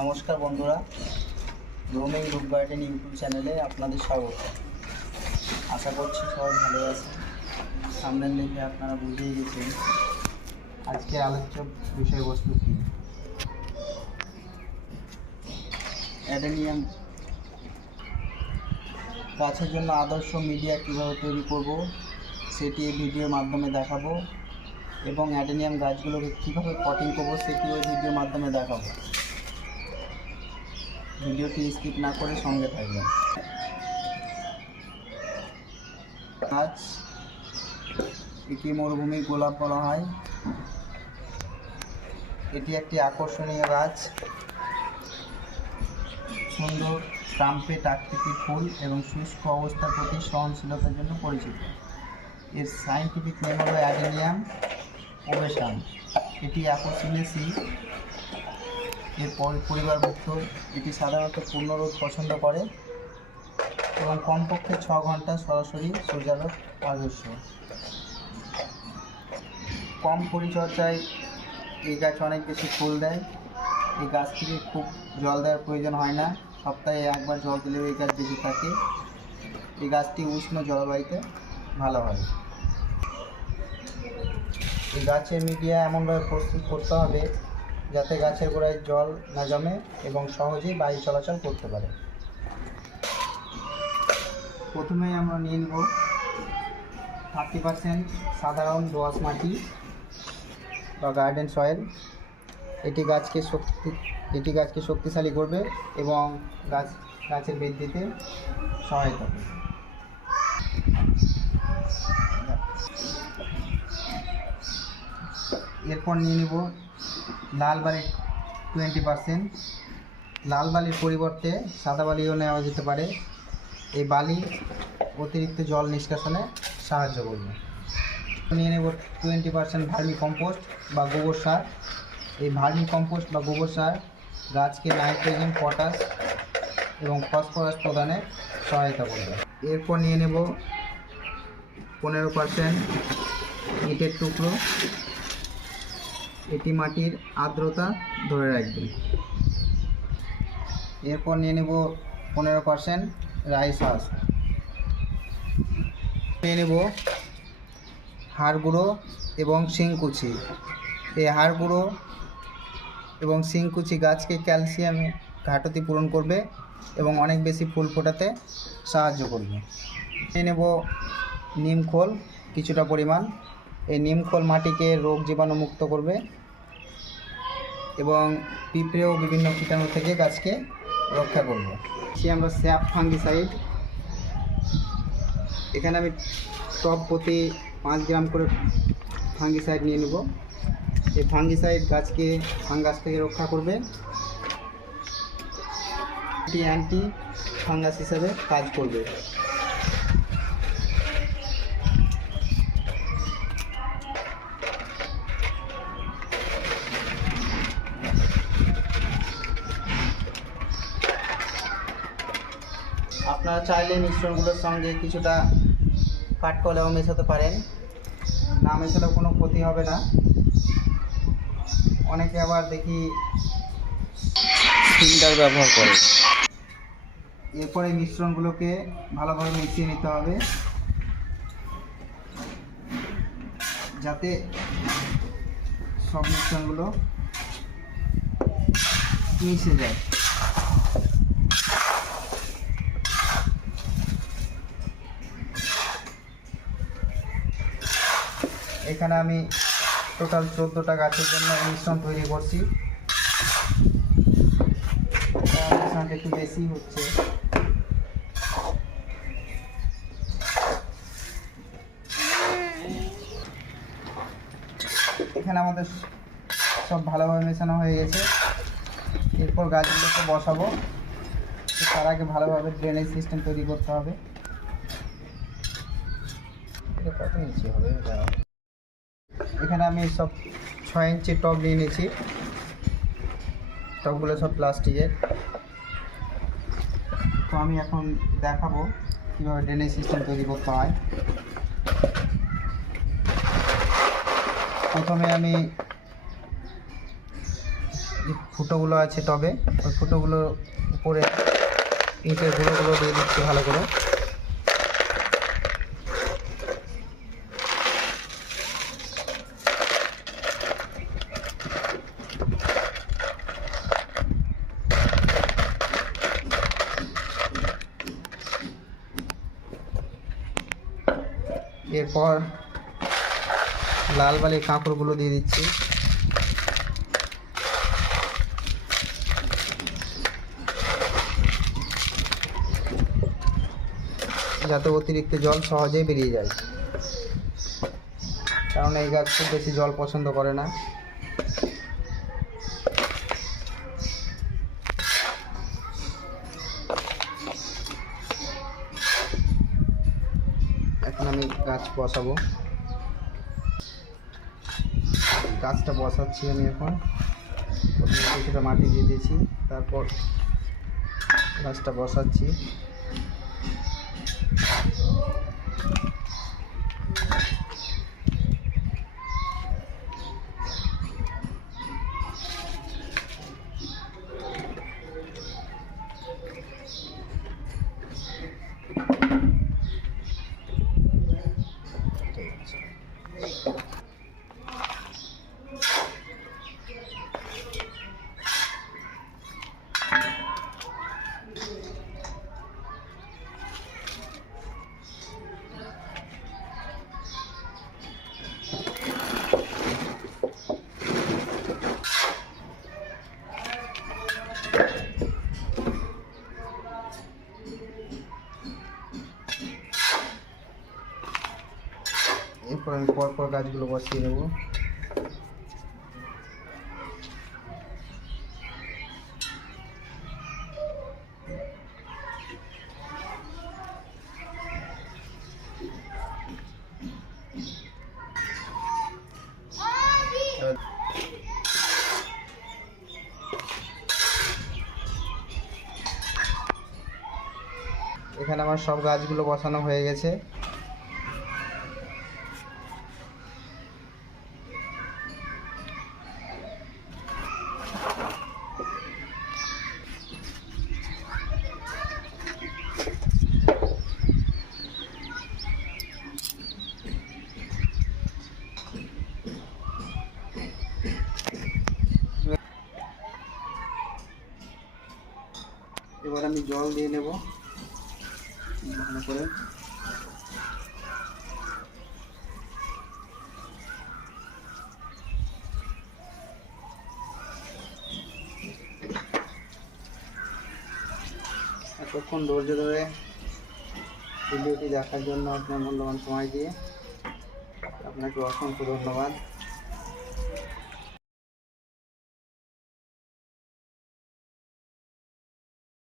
নমস্কার বন্ধুরা, রোমিং রুপ গার্ডেন ইউটিউব চ্যানেলে আপনাদের স্বাগত। আশা করছি সবাই ভালো আছে সামনের লিখে আপনারা বুঝেই গেছেন আজকে আলোচ্য বিষয়বস্তু কী। অ্যাডেনিয়াম গাছের জন্য আদর্শ মিডিয়া কীভাবে তৈরি করব, সেটি এই ভিডিওর মাধ্যমে দেখাবো এবং অ্যাডেনিয়াম গাছগুলোকে কীভাবে পটিং করব সেটিও ভিডিওর মাধ্যমে দেখাবো। ভিডিওটি স্কিপ না করে সঙ্গে থাকবেন। আজ এটি মরুভূমির গোলাপ বলা হয়। এটি একটি আকর্ষণীয় গাছ। সুন্দর ট্রাম্পেট আকৃতির ফুল এবং শুষ্ক অবস্থার প্রতি সহনশীলতার জন্য পরিচিত। এর সায়েন্টিফিক নেম হলো অ্যাডেনিয়াম ওবেশান এটি অ্যাপোসিনেসি এর পরি- পরিবারভুক্ত এটি সাধারণত পূর্ণরোধ পছন্দ করে এবং কমপক্ষে ছ ঘণ্টা সরাসরি সূর্যালোক আদর্শ। কম পরিচর্যায় এই গাছ অনেক বেশি ফুল দেয়। এই গাছটিকে খুব জল দেওয়ার প্রয়োজন হয় না। সপ্তাহে একবার জল দিলেও এই গাছ বেশি থাকে। এই গাছটি উষ্ণ জলবায়ুতে ভালো হয়। এই গাছের মিডিয়া এমনভাবে প্রস্তুত করতে হবে যাতে গাছের গোড়ায় জল না জমে এবং সহজেই বায়ু চলাচল করতে পারে। প্রথমেই আমরা নিয়ে নেব থার্টি পার্সেন্ট সাধারণ দোআঁশ মাটি বা গার্ডেন সয়েল। এটি গাছকে শক্তি, এটি গাছকে শক্তিশালী করবে এবং গাছ, গাছের বৃদ্ধিতে সহায়তা করবে। এরপর নিয়ে নিব লাল বালি টোয়েন্টি পারসেন্ট লাল বালির পরিবর্তে সাদা বালিও নেওয়া যেতে পারে। এই বালি অতিরিক্ত জল নিষ্কাশনে সাহায্য করবে। নিয়ে নেব টোয়েন্টি পারসেন্ট ভার্মি কম্পোস্ট বা গোবর সার। এই ভার্মি কম্পোস্ট বা গোবর সার গাছকে নাইট্রোজেন, পটাশ এবং ফসফরাস প্রদানে সহায়তা করবে। এরপর নিয়ে নেব পনেরো পারসেন্ট ইটের টুকরো। এটি মাটির আর্দ্রতা ধরে রাখবে। এরপর নিয়ে নেব পনেরো পার্সেন্ট রাইস হাঁস। নিয়ে নেব হাড় গুঁড়ো এবং শিংকুচি এই হাড় গুঁড়ো এবং শিংকুচি গাছকে ক্যালসিয়ামে ঘাটতি পূরণ করবে এবং অনেক বেশি ফুল ফোটাতে সাহায্য করবে। নিয়ে নেব নিম খোল, কিছুটা পরিমাণ। এই নিম খোল মাটিকে রোগ জীবাণু মুক্ত করবে। এবং পিঁপড়ে ও বিভিন্ন কীটাণু থেকে গাছকে রক্ষা করবে। সে আমরা স্যাপ ফাঙ্গিসাইড। এখানে আমি টপ প্রতি পাঁচ গ্রাম করে ফাঙ্গিসাইড নিয়ে নেব। এই ফাঙ্গিসাইড গাছকে, ফাঙ্গাস থেকে রক্ষা করবে। অ্যান্টি ফাঙ্গাস হিসাবে কাজ করবে। আপনারা চাইলে মিশ্রণগুলোর সঙ্গে কিছুটা কাঠকলাও মেশাতে পারেন। না মেশালেও কোনো ক্ষতি হবে না। অনেকে আবার দেখি ফিল্টার ব্যবহার করে। এরপরে মিশ্রণগুলোকে ভালোভাবে মিশিয়ে নিতে হবে। যাতে সব মিশ্রণগুলো মিশে যায়। এখানে আমি টোটাল চোদ্দোটা গাছের জন্য মিশ্রণ তৈরি করছি। একটু বেশি হচ্ছে। এখানে আমাদের সব ভালোভাবে মেশানো হয়ে গেছে। এরপর গাছগুলোকে বসাবো। তার আগে ভালোভাবে ড্রেনেজ সিস্টেম তৈরি করতে হবে। কত ইঞ্চি হবে। এখানে আমি সব ছয় ইঞ্চি টব নিয়ে নিয়েছি। টবগুলো সব প্লাস্টিকের। তো আমি এখন দেখাবো কীভাবে ড্রেনেজ সিস্টেম তৈরি করতে হয়। প্রথমে আমি ফুটোগুলো আছে টবে, ওই ফুটোগুলোর উপরে ইটের গুঁড়োগুলো দিয়ে দিচ্ছি ভালো করে। এরপর লাল বালির কাঁকড়গুলো দিয়ে দিচ্ছি। যাতে অতিরিক্ত জল সহজেই বেরিয়ে যায়। কারণ এই গাছ খুব বেশি জল পছন্দ করে না। গাছ বসাবো। গাছটা বসাচ্ছি আমি এখন। প্রথমে কিছুটা মাটি দিয়ে দিয়েছি তারপর গাছটা বসাচ্ছি। এরপর আমি পর পর গাছগুলো বসিয়ে দেবো এখানে আমার সব গাছগুলো বসানো হয়ে গেছে। এবার আমি জল দিয়ে নেব। ভালো করে। এতক্ষণ ধৈর্য ধরে ভিডিওটি দেখার জন্য আপনার মূল্যবান সময় দিয়ে আপনাকে অসংখ্য ধন্যবাদ।